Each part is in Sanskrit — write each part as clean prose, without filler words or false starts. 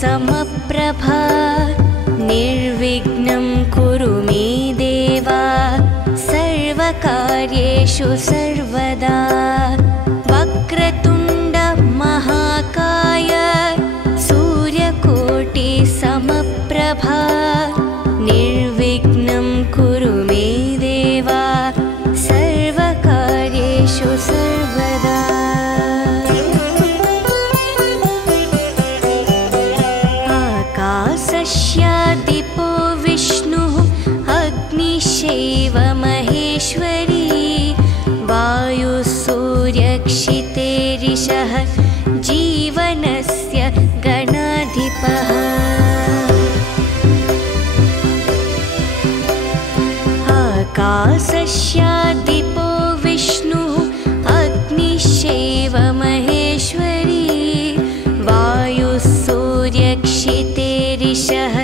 समप्रभा निर्विघ्नं कुरु मे देवा सर्वकार्येषु सर्वदा वक्रतुण्ड महाकाय सूर्यकोटि समप्रभा निर्विघ्नं कुरु मे देवा सर्वकार्येषु सर्वदा आकाशस्यादिपो विष्णुः अग्निश्चैव महेश्वरी वायुसूर्यक्षितेरिषः जीवनस्य गणाधिपः आकाशस्यादिपो विष्णुः अग्निश्चैव महेश्वरी वायुसूर्यक्षितेरिषः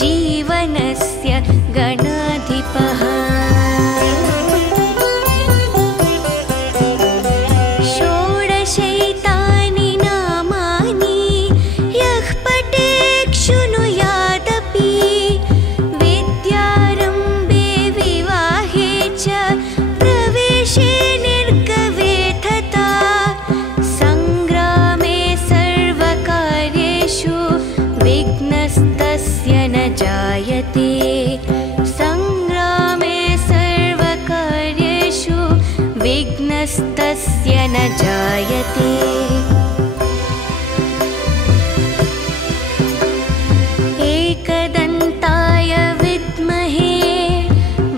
जीवनस्य गणाधिपः षोडशैतानि नामानि यः पठेत् शृणुयादपि विद्यारम्भे विवाहे च प्रवेशे निर्गवे तथा सङ्ग्रामे सर्वकार्येषु विघ्नस्तस्य न जायते सङ्ग्रामे सर्वकार्येषु विघ्नस्तस्य न जायते एकदन्ताय विद्महे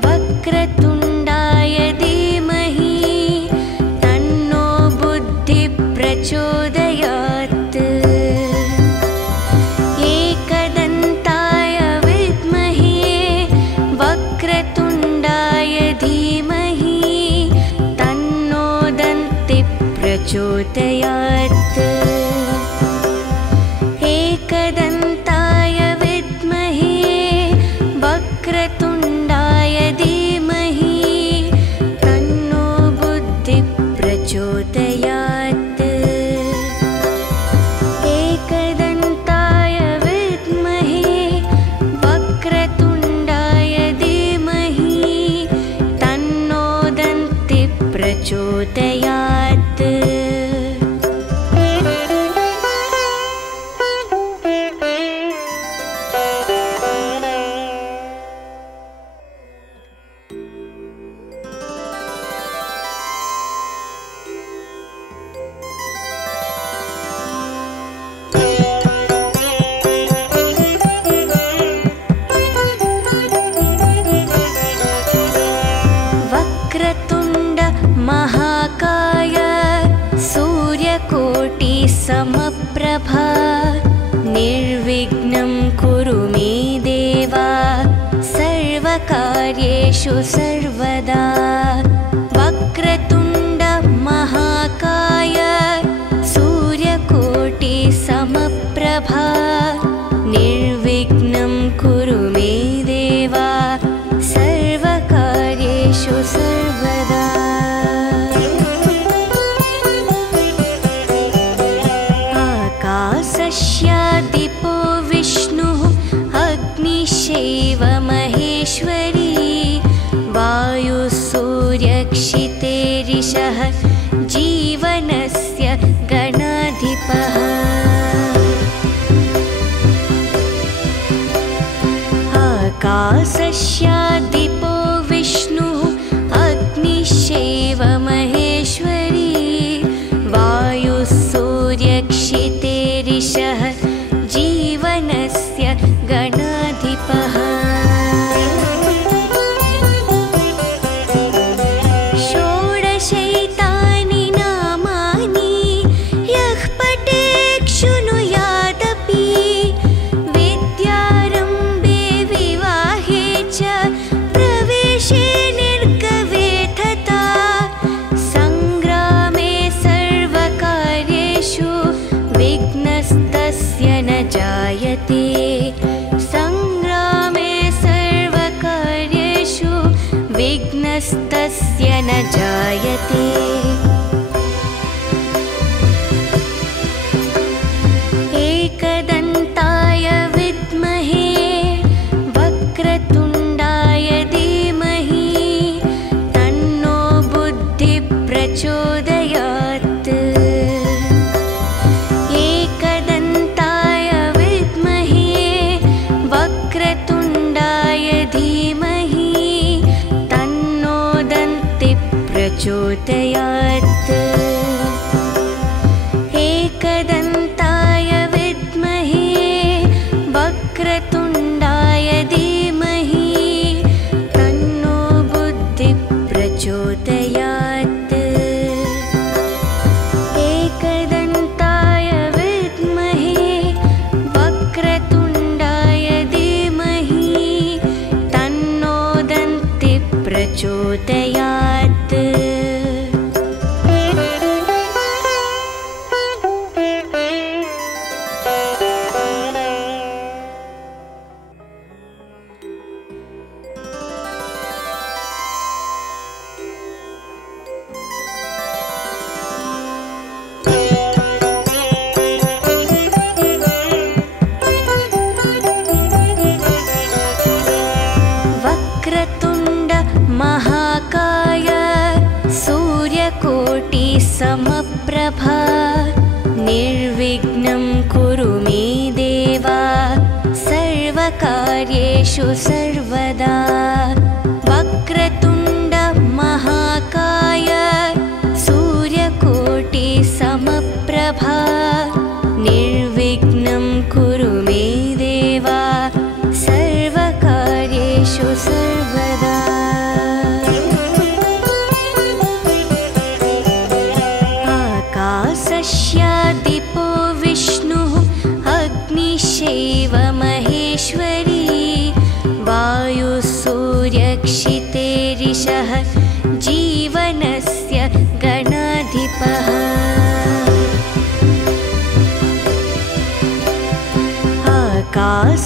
वक्रतुण्डाय धीमहि तन्नो बुद्धिः प्रचोदयात् एकदन्ताय विद्महे वक्रतुण्डाय धीमहि तन्नो दन्तिः प्रचोदयात् एकदन्ताय विद्महे वक्रतुण्डाय धीमहि तन्नो बुद्धिः प्रचोदयात् एकदन्ताय विद्महे वक्रतुण्डाय धीमहि तन्नो दन्तिः प्रचोदयात् वक्रतुण्ड महाकाय सूर्यकोटि समप्रभा निर्विघ्नं कुरु मे देवा सर्वकार्येषु सर्वदा वक्रतुण्ड महाकाय सूर्यकोटि समप्रभा निर्विघ्नं कुरु मे देवा सर्वकार्येषु सर्वदा आकाशस्यादिपो विष्णुः अग्निश्चैव महेश्वरी वायुसूर्यक्षितेरिषः जीवनस्य गणाधिपः आकाशस्यादिपो विष्णुः अग्निश्चैव महेश्वरी वायुसूर्यक्षितेरिषः जीवनस्य गणाधिपः षोडशैतानि नामानि यः पठेत् शृणुयादपि विद्यारम्भे विवाहे च प्रवेशे निर्गवे तथा सङ्ग्रामे सर्वकार्येषु विघ्नस्तस्य न जायते सङ्ग्रामे सर्वकार्येषु विघ्नस्तस्य न जायते एकदन्ता प्रचोदयात् एकदन्ताय विद्महे वक्रतुण्डाय धीमहि तन्नो बुद्धिः प्रचोदयात् एकदन्ताय विद्महे वक्रतुण्डाय धीमहि तन्नो दन्तिः प्रचोदयात् वक्रतुण्ड महाकाय सूर्यकोटि समप्रभा निर्विघ्नं कुरु मे देव सर्वकार्येषु सर्वदा वक्रतुण्ड महाकाय सूर्यकोटि समप्रभा निर्विघ्नं कुरु मे देव सर्वकार्येषु सर्वदा आकाशस्यादिपो विष्णुः अग्निश्चैव महेश्वरी वायुसूर्यक्षितेरिषः जीवनस्य गणाधिपः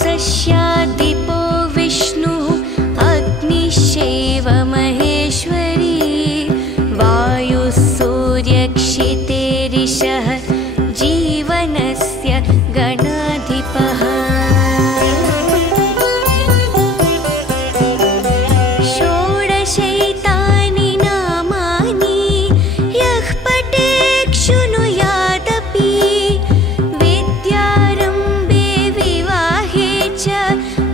आकाशस्यादिपो विष्णुः अग्निश्चैव महेश्वरी वायुसूर्यक्षितेरिषः जीवनस्य गणाधिपः षोडशैतानि नामानि यः पठेत् शृणुयादपि विद्यारम्भे विवाहे च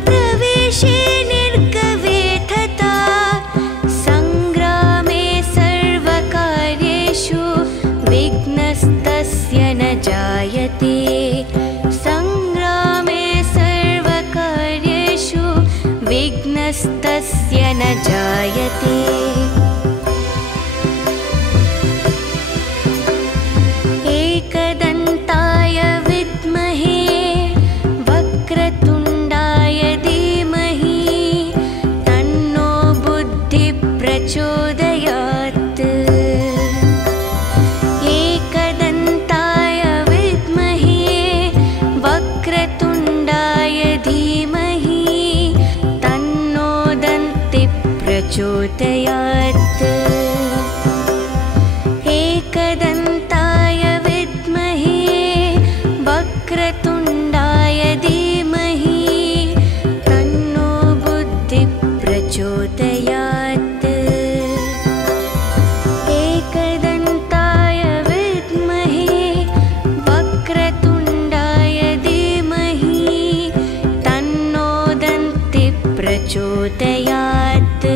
प्रवेशे निर्गवे तथा सङ्ग्रामे सर्वकार्येषु विघ्नस्तस्य न जायते सङ्ग्रामे सर्वकार्येषु विघ्नस्तस्य न जायते एकदन्ताय विद्महे वक्रतुण्डाय धीमहि तन्नो बुद्धिः प्रचोदयात् एकदन्ताय विद्महे वक्रतुण्डाय धीमहि तन्नो दन्तिः प्रचोदयात् एकदन्ताय विद्महे वक्रतुण्डाय धीमहि तन्नो बुद्धिः प्रचोदयात् एकदन्ताय विद्महे वक्रतुण्डाय धीमहि तन्नो दन्तिः प्रचोदयात्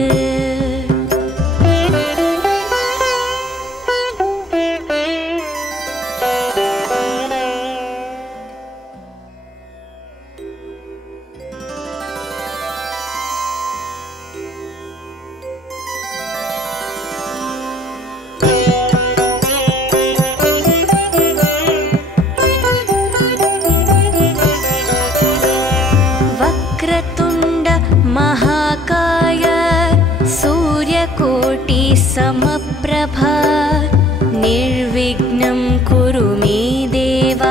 वक्रतुण्ड महाकाय सूर्यकोटि समप्रभा निर्विघ्नं कुरु मे देव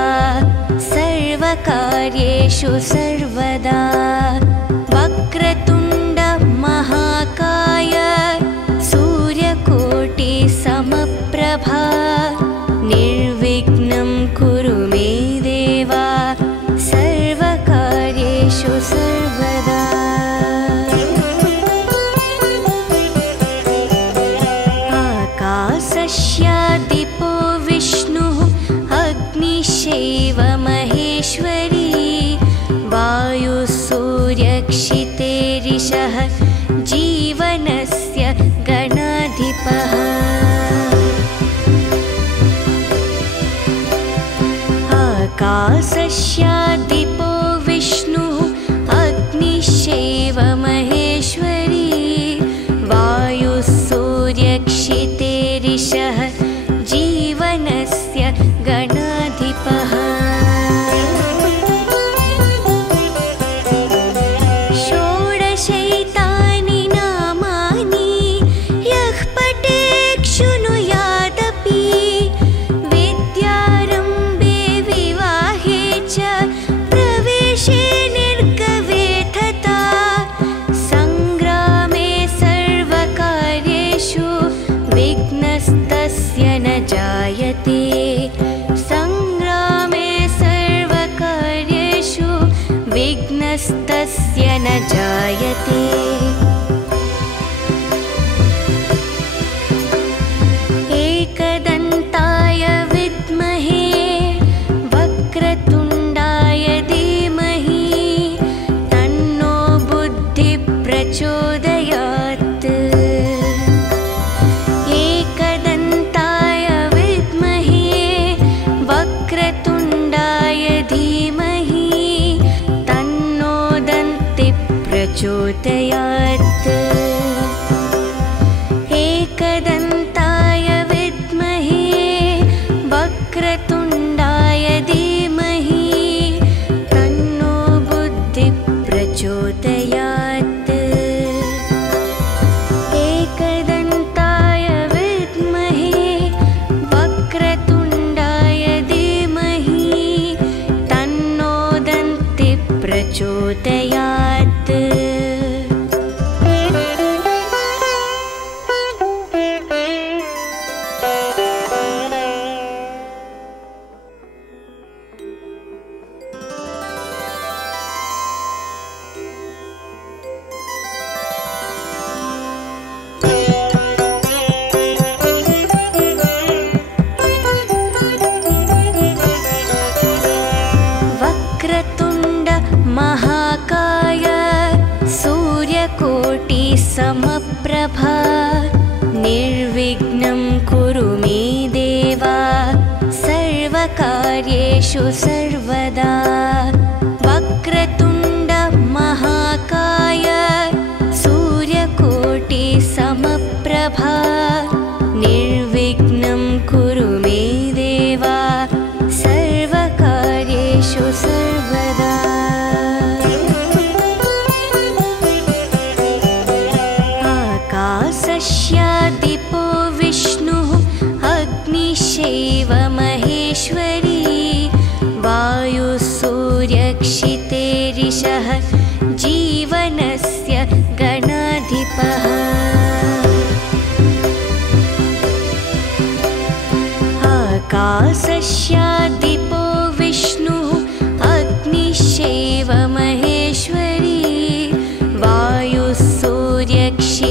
सर्वकार्येषु सर्वदा वक्रतुण्ड महाकाय सूर्यकोटि समप्रभा निर्विघ्नं कुरु मे देव सर्वकार्येषु सर्वदा आकाशस्यादिपो विष्णुः अग्निश्चैव महेश्वरी वायुसूर्यक्षितेरिषः जीवनस्य गणाधिपः आकाशस्यादिपो विष्णुः अग्निश्चैव महेश्वरी वायुः सूर्यक्षितेरिषः जीवनस्य गणाधिपः षोडशैतानि नामानि यः पठेत् शृणुयादपि विद्यारम्भे विवाहे च प्रवेशे निर्गवे तथा सङ्ग्रामे सर्वकार्येषु विघ्नस्तस्य न जायते सङ्ग्रामे सर्वकार्येषु विघ्नस्तस्य न जायते एकदन्ताय विद्महे वक्रतुण्डाय धीमहि तन्नो बुद्धिः प्रचोदयात् एकदन्ताय विद्महे वक्रतुण्डाय धीमहि तन्नो दन्तिः प्रचोदयात् एकदन्ताय विद्महे वक्रतुण्डाय धीमहि तन्नो बुद्धिः प्रचोदयात् एकदन्ताय विद्महे वक्रतुण्डाय धीमहि तन्नो दन्तिः प्रचोदयात् वक्रतुण्ड महाकाय सूर्यकोटि समप्रभा निर्विघ्नं कुरु मे देवा सर्वकार्येषु सर्वदा वक्रतुण्ड महाकाय सूर्यकोटि समप्रभा निर्विघ्नं कुरु मे देवा सर्वकार्येषु सर्वदा आकाशस्यादिपो विष्णुः अग्निश्चैव महेश्वरी वायुः सूर्यक्षितेरिषः जीवनस्य गणाधिपः आकाशस्यादिपो विष्णुः अग्निश्चैव महेश्वरी वायुः सूर्यक्षितेरिषः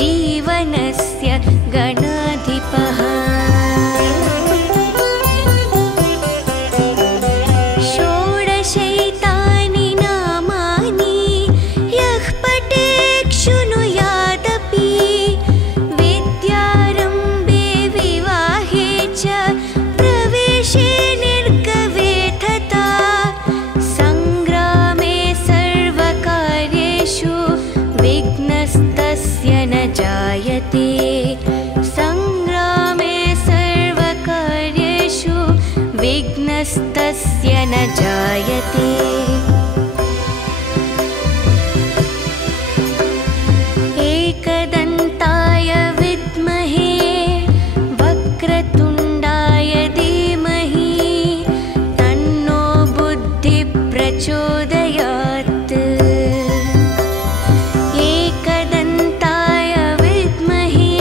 जीवनस्य गणाधिपः षोडशैतानि नामानि यः पठेत् शृणुयादपि विद्यारम्भे विवाहे च प्रवेशे निर्गवे तथा सङ्ग्रामे सर्वकार्येषु विघ्नस्तस्य न जायते सङ्ग्रामे सर्वकार्येषु विघ्नस्तस्य न जायते एकदन्ताय विद्महे वक्रतुण्डाय धीमहि तन्नो बुद्धिः प्रचोदयात् एकदन्ताय विद्महे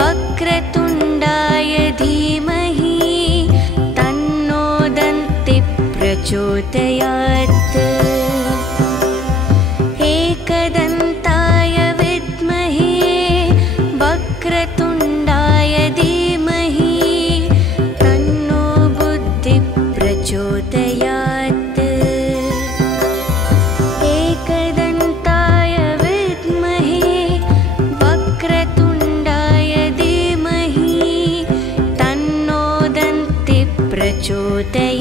वक्रतुण्डाय धीमहि तन्नो दन्तिः प्रचोदयात् एकदन्ताय विद्महे वक्रतुण्डाय धीमहि तन्नो बुद्धिः प्रचोदयात् एकदन्ताय विद्महे वक्रतुण्डाय धीमहि तन्नो दन्तिः प्रचोदयात्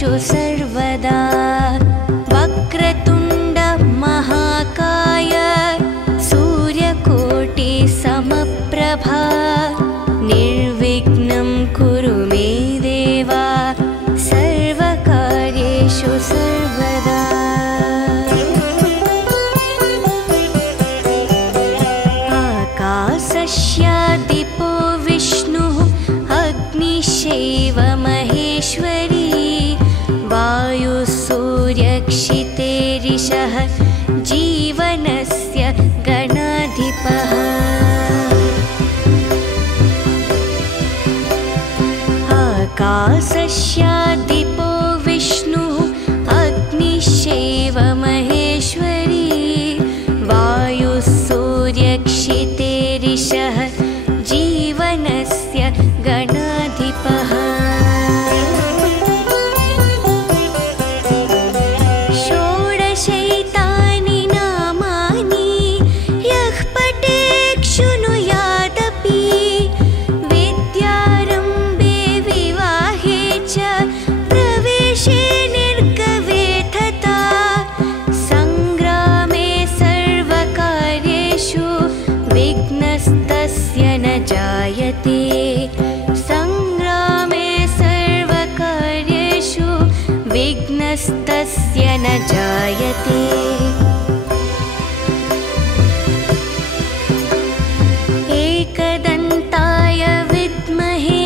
कार्येषु सर्वदा वक्रतुण्ड महाकाय सूर्यकोटि समप्रभा निर्विघ्नं कुरु मे देव सर्वकार्येषु सर्वदा। आकाशस्यादिपो विष्णुः अग्निश्चैव महेश्वरी वायुः सूर्यक्षितेरिषः जीवनस्य गणाधिपः। आकाशस्यादिपो विष्णुः अग्निश्चैव महेश्वरी वायुः सूर्यक्षितेरिषः जीवनस्य गणाधिपः। षोडशैतानि नामानि यः पठेत् शृणुयादपि विद्यारम्भे विवाहे च प्रवेशे निर्गवे तथा सङ्ग्रामे सर्वकार्येषु विघ्नस्तस्य न जायते। सङ्ग्रामे सर्वकार्येषु विघ्नस्तस्य न जायते। एकदन्ताय विद्महे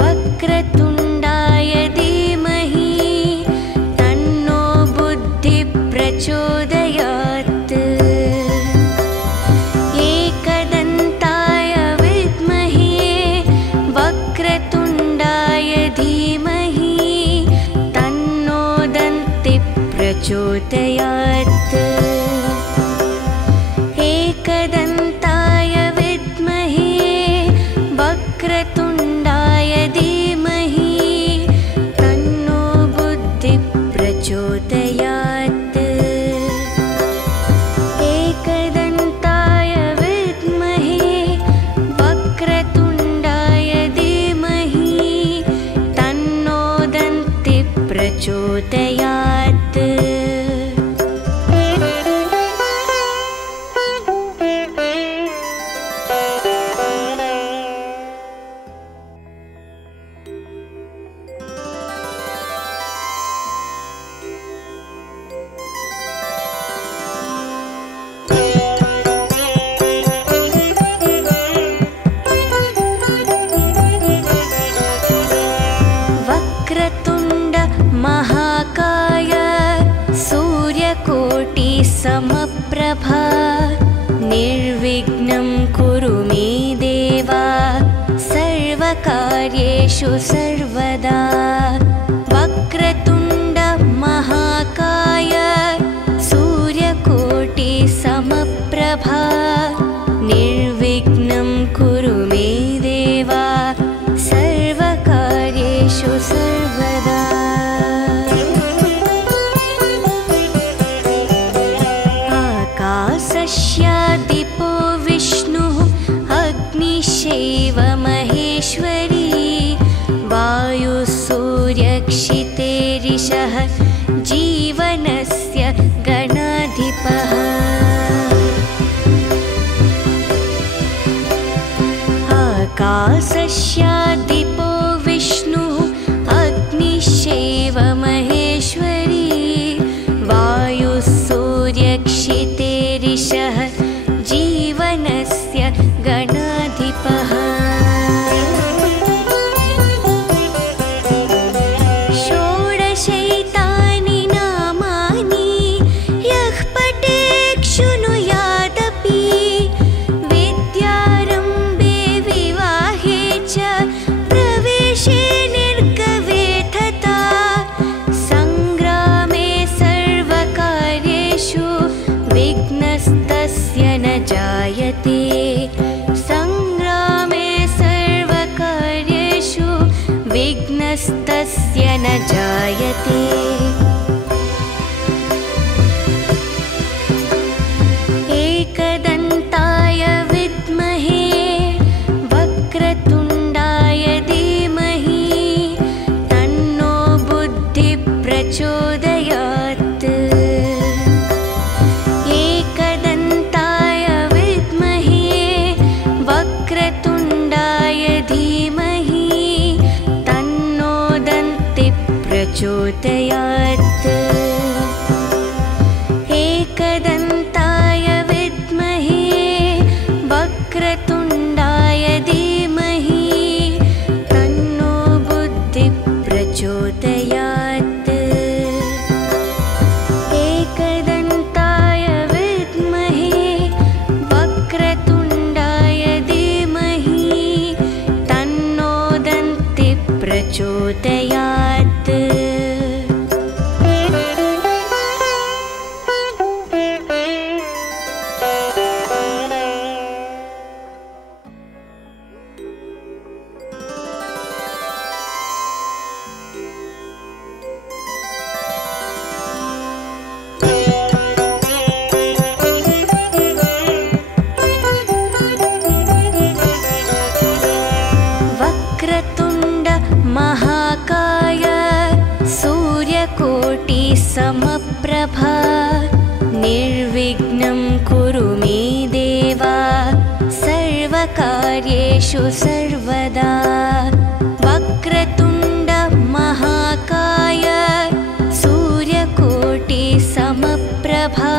वक्रतुण्डाय धीमहि तन्नो बुद्धिः प्रचोदयात्। एकदन्ताय विद्महे वक्रतुण्डाय धीमहि तन्नो दन्तिः प्रचोदयात्। एकदन्ताय विद्महे वक्रतुण्डाय धीमहि तन्नो बुद्धिः प्रचोदयात्। एकदन्ताय विद्महे वक्रतुण्डाय धीमहि तन्नो दन्तिः प्रचोदयात्। वक्रतुण्ड महाकाय सूर्यकोटि समप्रभा निर्विघ्नं कुरु मे देव सर्वकार्येषु सर्वदा। वक्रतुण्ड महाकाय सूर्यकोटि समप्रभा निर्विघ्नं कुरु मे देव सर्वकार्येषु सर्वदा। आकाशस्यादिपो विष्णुः अग्निश्चैव महेश्वरी वायुः सूर्यक्षितेरिषः जीवनस्य गणाधिपः। आकाशस्यादिपो विष्णुः अग्निश्चैव महेश्वरी वायुः सूर्यक्षितेरिषः जीवनस्य गणाधिपः। षोडशैतानि नामानि यः पठेत् शृणुयादपि विद्यारम्भे विवाहे च प्रवेशे निर्गवे तथा सङ्ग्रामे सर्वकार्येषु विघ्नस्तस्य न जायते। सङ्ग्रामे सर्वकार्येषु विघ्नस्तस्य न जायते। एकदन्ताय विद्महे वक्रतुण्डाय धीमहि तन्नो बुद्धिः प्रचोदयात् एकदन्ताय विद्महे वक्रतुण्डाय धीमहि तन्नो बुद्धिः प्रचोदयात् एकदन्ताय विद्महे वक्रतुण्डाय धीमहि तन्नो दन्तिः प्रचोदयात् वक्रतुण्ड महाकाय सूर्यकोटि समप्रभा निर्विघ्नं कुरु मे देव सर्वकार्येषु सर्वदा वक्रतुण्ड महाकाय सूर्यकोटि समप्रभा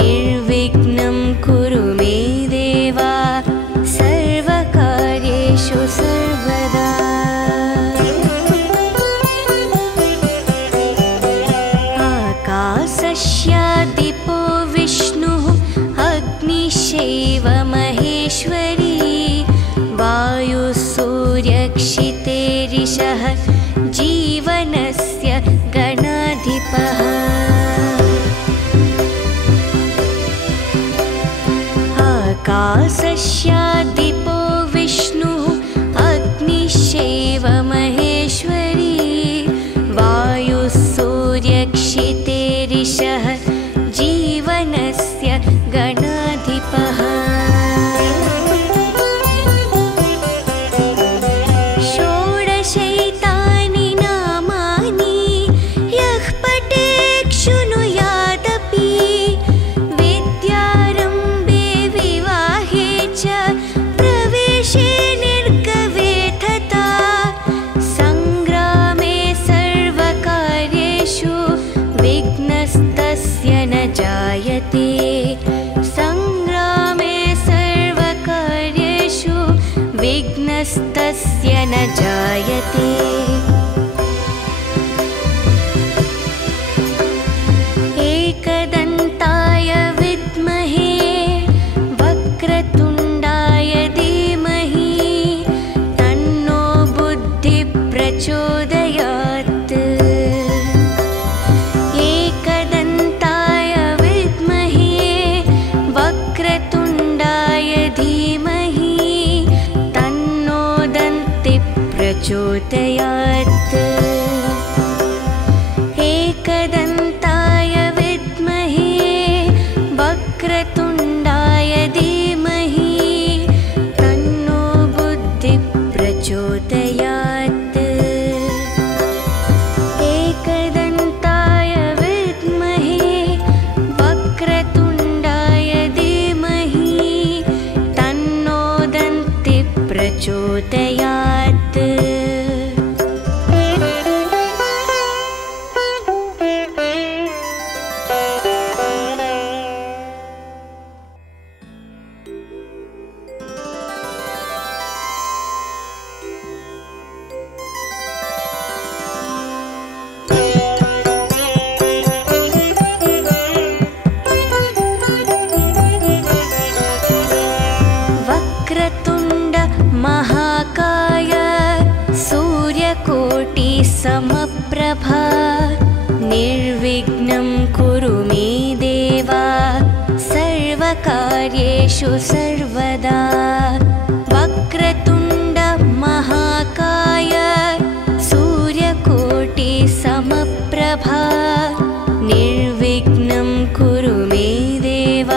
निर्विघ्नं कुरु मे देव सर्वकार्येषु सर्वदा आकाशस्यादिपो विष्णुः अग्निश्चैव महेश्वरी वायुसूर्यक्षितेरिषः जीवनस्य गणाधिपः आकाशस्यादिपो विष्णुः अग्निश्चैव महेश्वरी वायुसूर्यक्षितेरिषः जीवनस्य गणाधिपः षोडशैतानि नामानि यः पठेत् शृणुयादपि विद्यारम्भे विवाहे च प्रवेशे निर्गवे तथा सङ्ग्रामे सर्वकार्येषु विघ्नस्तस्य न जायते सङ्ग्रामे सर्वकार्येषु विघ्नस्तस्य न जायते एकदन्ताय विद्महे वक्रतुण्डाय धीमहि तन्नो बुद्धिः प्रचोदयात् एकदन्ताय विद्महे वक्रतुण्डाय धीमहि तन्नो दन्तिः प्रचोदयात् एकदन्ताय विद्महे वक्रतुण्डाय धीमहि तन्नो बुद्धिः प्रचोदयात् एकदन्ताय विद्महे वक्रतुण्डाय धीमहि तन्नो दन्तिः प्रचोदयात् वक्रतुण्ड महाकाय सूर्यकोटि समप्रभा निर्विघ्नं कुरु मे देव सर्वकार्येषु सर्वदा वक्रतुण्ड महाकाय सूर्यकोटि समप्रभा निर्विघ्नं कुरु मे देव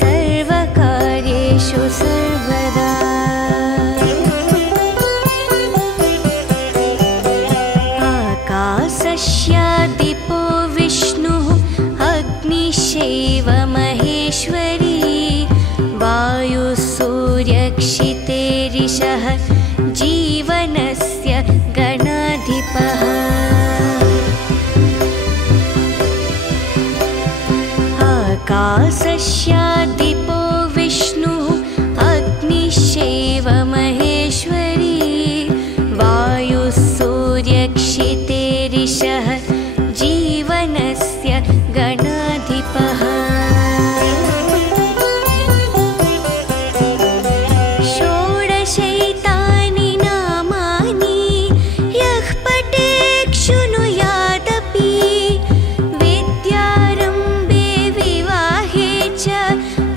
सर्वकार्येषु सर्वदा आकाशस्यादिपो विष्णुः अग्निश्चैव महेश्वरी वायुसूर्यक्षितेरिषः जीवनस्य गणाधिपः आकाशस्यादिपो विष्णुः अग्निश्चैव महेश्वरी वायुः सूर्यक्षितेरिषः जीवनस्य गणाधिपः षोडशैतानि नामानि यः पठेत् शृणुयादपि विद्यारम्भे विवाहे च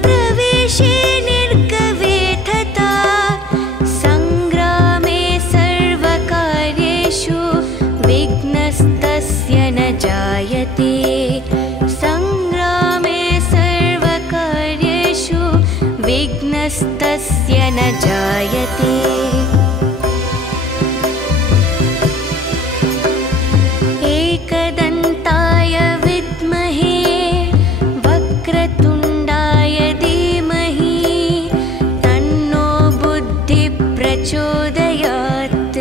प्रवेशे निर्गवे तथा सङ्ग्रामे सर्वकार्येषु विघ्नस्तस्य न जायते सङ्ग्रामे सर्वकार्येषु विघ्नस्तस्य न जायते एकदन्ताय विद्महे वक्रतुण्डाय धीमहि तन्नो बुद्धिः प्रचोदयात्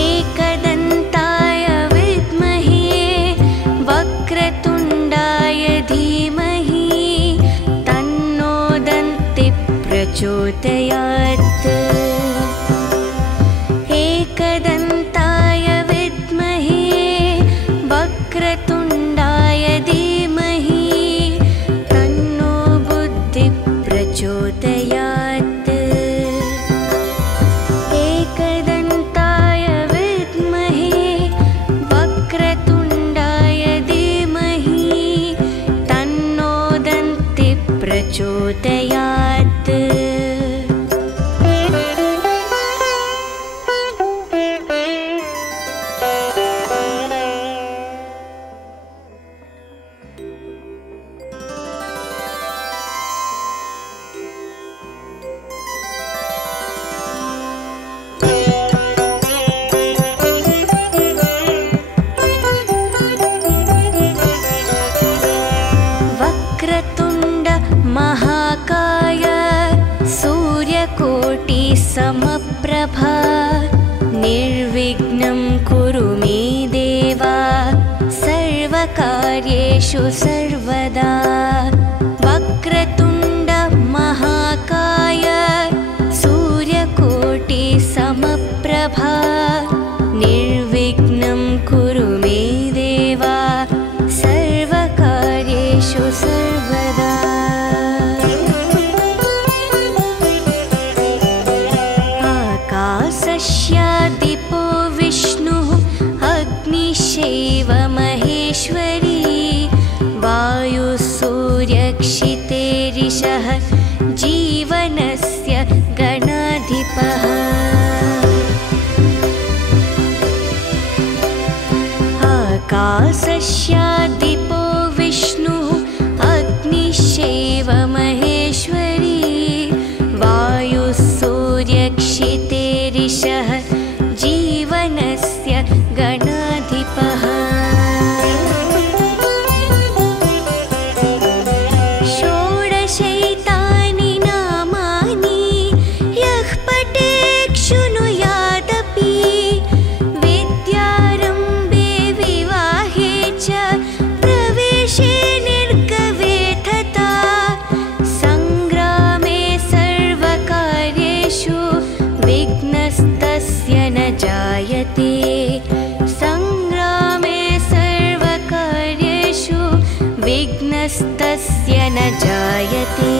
एकदन्ताय विद्महे वक्रतुण्डाय धीमहि तन्नो दन्तिः प्रचोदयात् एकदन्ताय विद्महे वक्रतुण्डाय धीमहि तन्नो बुद्धिः प्रचोदयात् एकदन्ताय विद्महे वक्रतुण्डाय धीमहि तन्नो दन्तिः प्रचोदयात् वक्रतुण्ड महाकाय सूर्यकोटि समप्रभा निर्विघ्नं कुरु मे देवा सर्वकार्येषु सर्वदा वक्रतुण्ड महाकाय सूर्यकोटि समप्रभा निर्विघ्नं कुरु मे देवा सर्वकार्येषु सर्वदा आकाशस्यादिपो विष्णुः अग्निश्चैव महेश्वरी वायुः सूर्यक्षितेरिषः जीवनस्य गणाधिपः आकाशस्यादिपो विष्णुः अग्निश्चैव महेश्वरी वायुः सूर्यक्षितेरिषः जीवनस्य गणाधिपः षोडशैतानि नामानि यः पठेत् शृणुयादपि विद्यारम्भे विवाहे च प्रवेशे निर्गवे तथा सङ्ग्रामे सर्वकार्येषु विघ्नस्तस्य न जायते सङ्ग्रामे सर्वकार्येषु विघ्नस्तस्य न जायते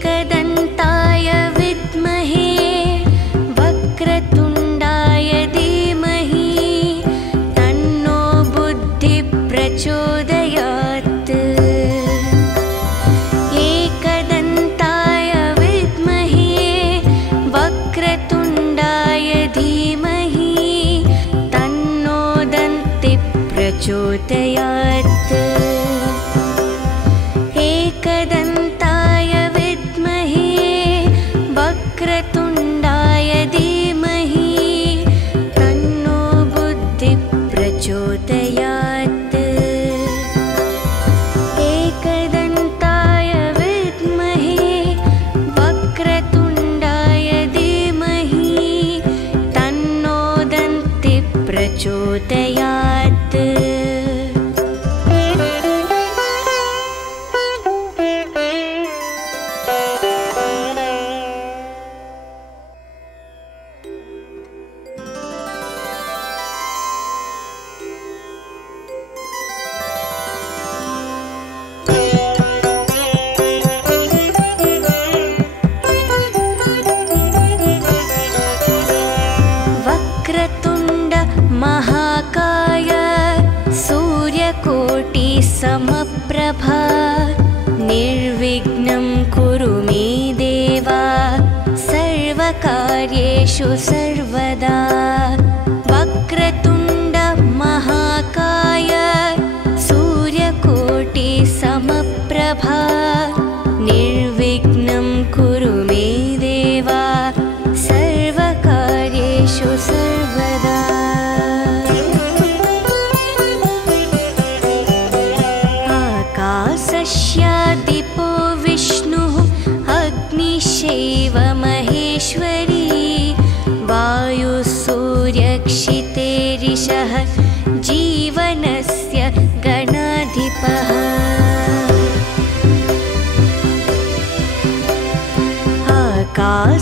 एकदन्ताय विद्महे वक्रतुण्डाय धीमहि तन्नो बुद्धिः प्रचोदयात् एकदन्ताय विद्महे वक्रतुण्डाय धीमहि तन्नो दन्तिः प्रचोदयात् एकदन्ताय विद्महे वक्रतुण्डाय धीमहि तन्नो बुद्धिः प्रचोदयात् एकदन्ताय विद्महे वक्रतुण्डाय धीमहि तन्नो दन्तिः प्रचोदयात् वक्रतुण्डमहाकाय सूर्यकोटिसमप्रभा निर्विघ्नं कुरु मे देव सर्वकार्येषु सर्वदा वक्रतुण्ड महाकाय सूर्यकोटिसमप्रभा निर्विघ्नं कुरु मे देव सर्वकार्येषु सर्वदा आकाशस्यादिपो विष्णुः अग्निश्चैव महेश्वरी वायुसूर्यक्षितेरिषः जीवनस्य गणाधिपः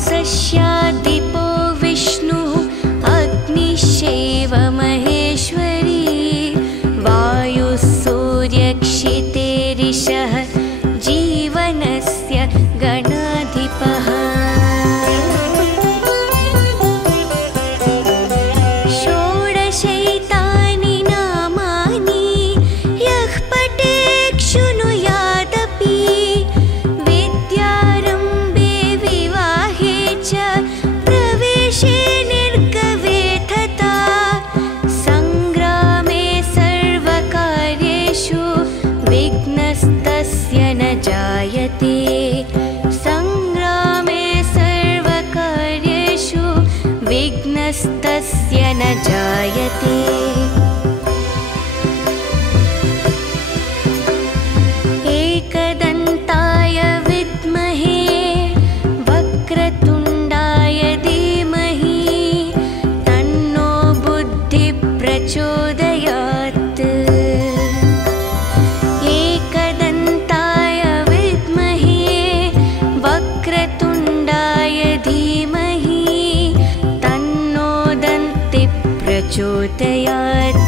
आकाशस्यादिपो विष्णुः अग्निश्चैव महेश्वरी वायुसूर्यक्षितेरिषः जीवनस्य गणाधिपः षोडशैतानि नामानि यः पठेत् शृणुयादपि विद्यारम्भे विवाहे च प्रवेशे निर्गवे तथा सङ्ग्रामे सर्वकार्येषु विघ्नस्तस्य न जायते सङ्ग्रामे सर्वकार्येषु विघ्नस्तस्य न जायते एकदन्ताय विद्महे वक्रतुण्डाय धीमहि तन्नो बुद्धिः प्रचोदयात् एकदन्ताय विद्महे वक्रतुण्डाय धीमहि तन्नो दन्तिः प्रचोदयात्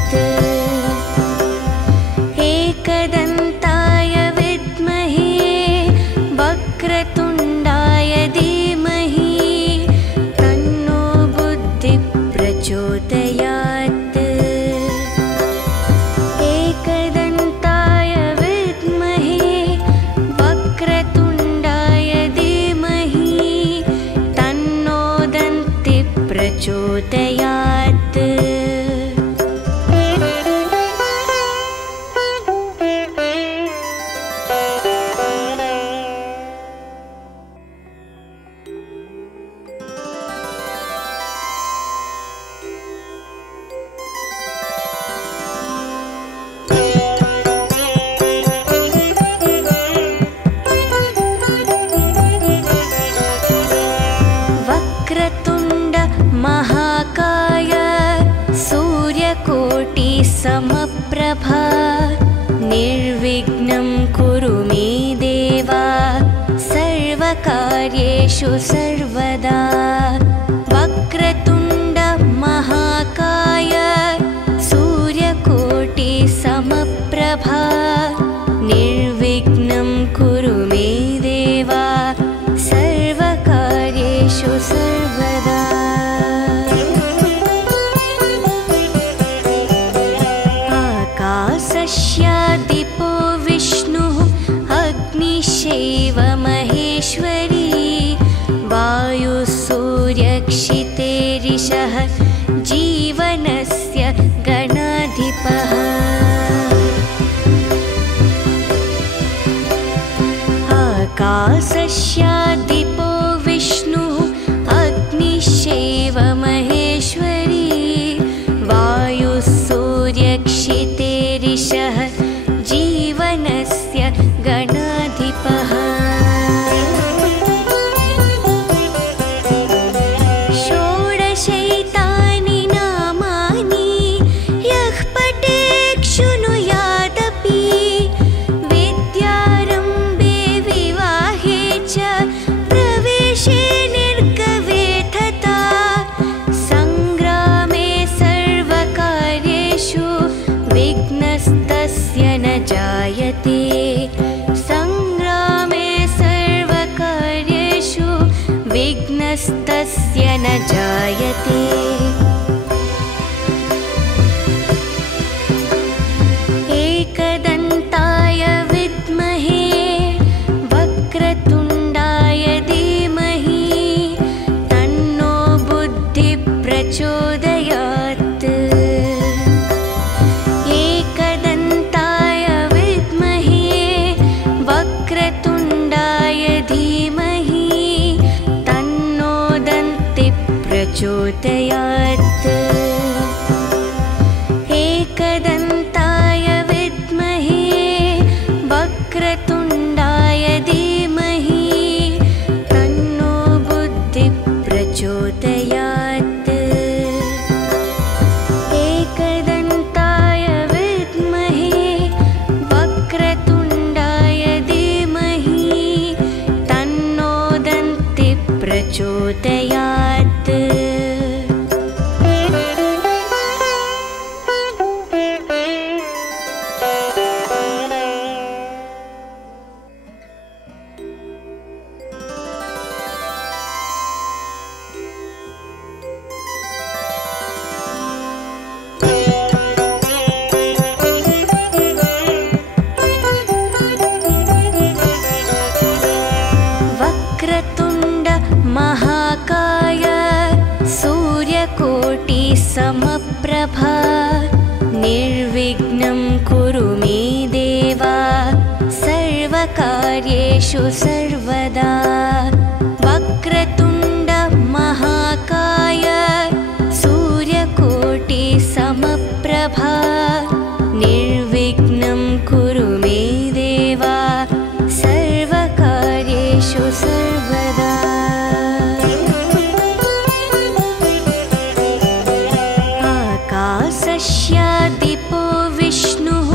एकदन्ताय विद्महे वक्रतुण्डाय धीमहि तन्नो बुद्धिः प्रचोदयात् एकदन्ताय विद्महे वक्रतुण्डाय धीमहि तन्नो दन्तिः प्रचोदयात् वक्रतुण्ड महाकाय सूर्यकोटिसमप्रभा निर्विघ्नं कुरु मे देव सर्वकार्येषु सर्वदा वक्रतुण्ड महाकाय सूर्यकोटिसमप्रभा निर्विघ्नं कुरु मे देव सर्वकार्येषु सर्वदा आकाशस्यादिपो विष्णुः अग्निश्चैव महेश्वरी वायुसूर्यक्षितेरिषः जीवनस्य गणाधिपः आकाशस्यादिपो विष्णुः अग्निश्चैव महेश्वरी वायुसूर्यक्षितेरिषः जीवनस्य गणाधिपः षोडशैतानि नामानि यः पठेत् शृणुयादपि विद्यारम्भे विवाहे च प्रवेशे निर्गवे तथा सङ्ग्रामे सर्वकार्येषु विघ्नस्तस्य न जायते सङ्ग्रामे सर्वकार्येषु विघ्नस्तस्य न जायते एकदन्ताय विद्महे वक्रतुण्डाय धीमहि तन्नो दन्ति प्रचोदयात्। एकदन्ताय विद्महे वक्रतुण्डाय धीमहि तन्नो बुद्धिः प्रचोदयात्। एकदन्ताय विद्महे वक्रतुण्डाय धीमहि तन्नो दन्तिः प्रचोदयात्। वक्रतुण्ड महाकाय सूर्यकोटि समप्रभा निर्विघ्नं कुरु मे देव सर्वकार्येषु सर्वदा। वक्रतुण्ड महाकाय सूर्यकोटि समप्रभा निर्विघ्नं कुरु मे देव सर्वकार्येषु सर्वदा। आकाशस्यादिपो विष्णुः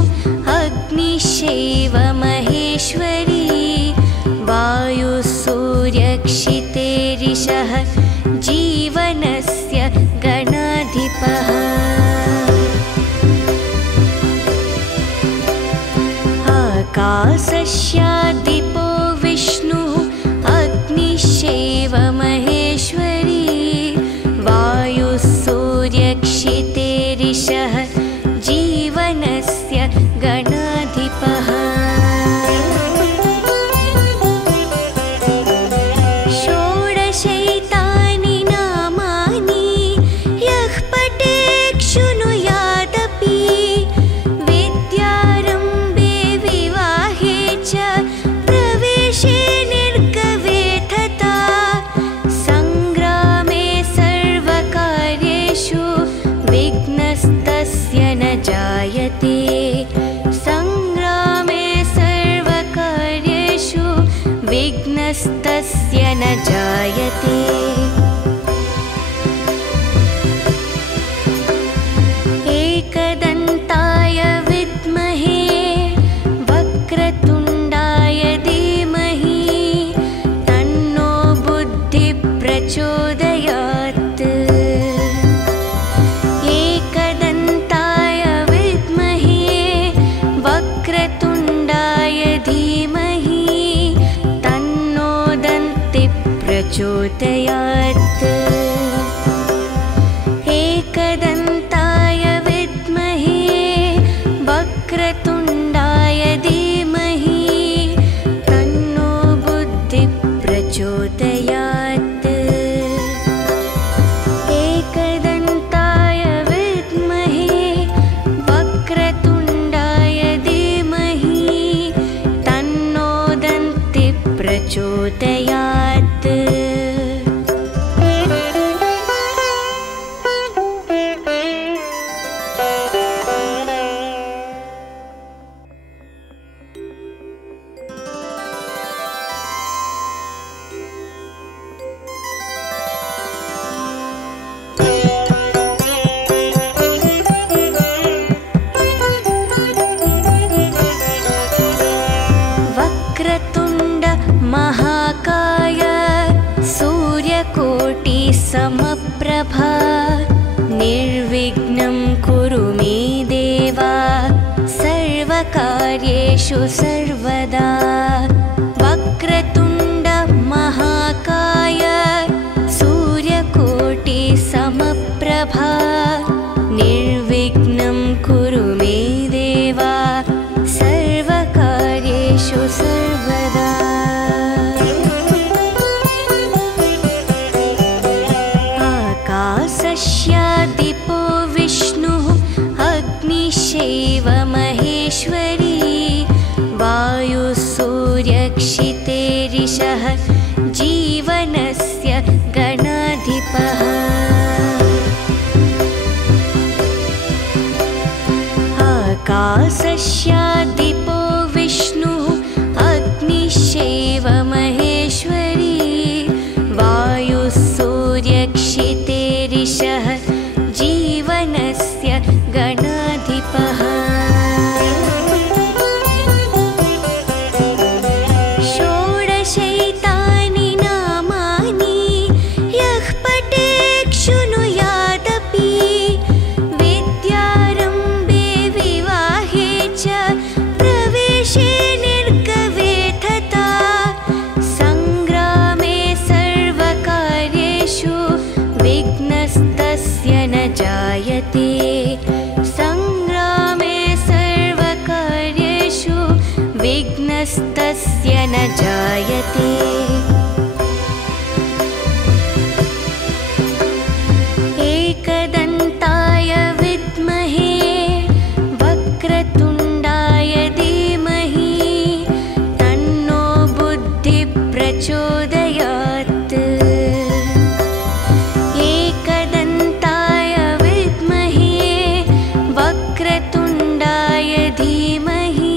अग्निश्चैव महेश्वरी वायुः सूर्यक्षितेरिषः जीवनस्य गणाधिपः। आकाशस्यादिपो विष्णुः अग्निश्चैव महेश्वरी वायुः सूर्यक्षितेरिषः जीवनस्य गणाधिपः। षोडशैतानि नामानि यः पठेत् शृणुयादपि विद्यारम्भे विवाहे च प्रवेशे निर्गवे तथा सङ्ग्रामे सर्वकार्येषु विघ्नस्तस्य न जायते। सङ्ग्रामे सर्वकार्येषु विघ्नस्तस्य न जायते। एकदन्ताय विद्महे वक्रतुण्डाय धीमहि तन्नो बुद्धिः प्रचोदयात्। एकदन्ताय विद्महे वक्रतुण्डाय धीमहि तन्नो दन्तिः प्रचोदयात्। एकदन्ताय विद्महे वक्रतुण्डाय धीमहि तन्नो बुद्धिः प्रचोदयात्। एकदन्ताय विद्महे वक्रतुण्डाय धीमहि तन्नो दन्तिः प्रचोदयात्। वक्रतुण्ड महाकाय सूर्यकोटि समप्रभा निर्विघ्नं कुरु मे देव सर्वकार्येषु सर्वदा। वक्रतुण्ड महाकाय सूर्यकोटि समप्रभा निर्विघ्नं कुरु मे देव सर्वकार्येषु सर्वदा। आकाशस्यादिपो विष्णुः अग्निश्चैव महेश्वरी वायुः सूर्य जीवनस्य गणाधिपः आकाशस्यादिपो विष्णुः अग्निश्चैव महेश्वरी वायुः सूर्यक्षितेरिषः जीवनस्य गणाधिपः षोडशैतानि नामानि यः पठेत् शृणुयादपि विद्यारम्भे विवाहे च प्रवेशे निर्गवे तथा सङ्ग्रामे सर्वकार्येषु विघ्नस्तस्य न जायते सङ्ग्रामे सर्वकार्येषु विघ्नस्तस्य न जायते एकदन्ताय विद्महे वक्रतुण्डाय धीमहि तन्नो बुद्धिः प्रचोदयात् एकदन्ताय विद्महे वक्रतुण्डाय धीमहि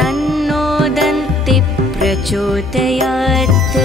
तन्नो दन्तिः प्रचोदयात्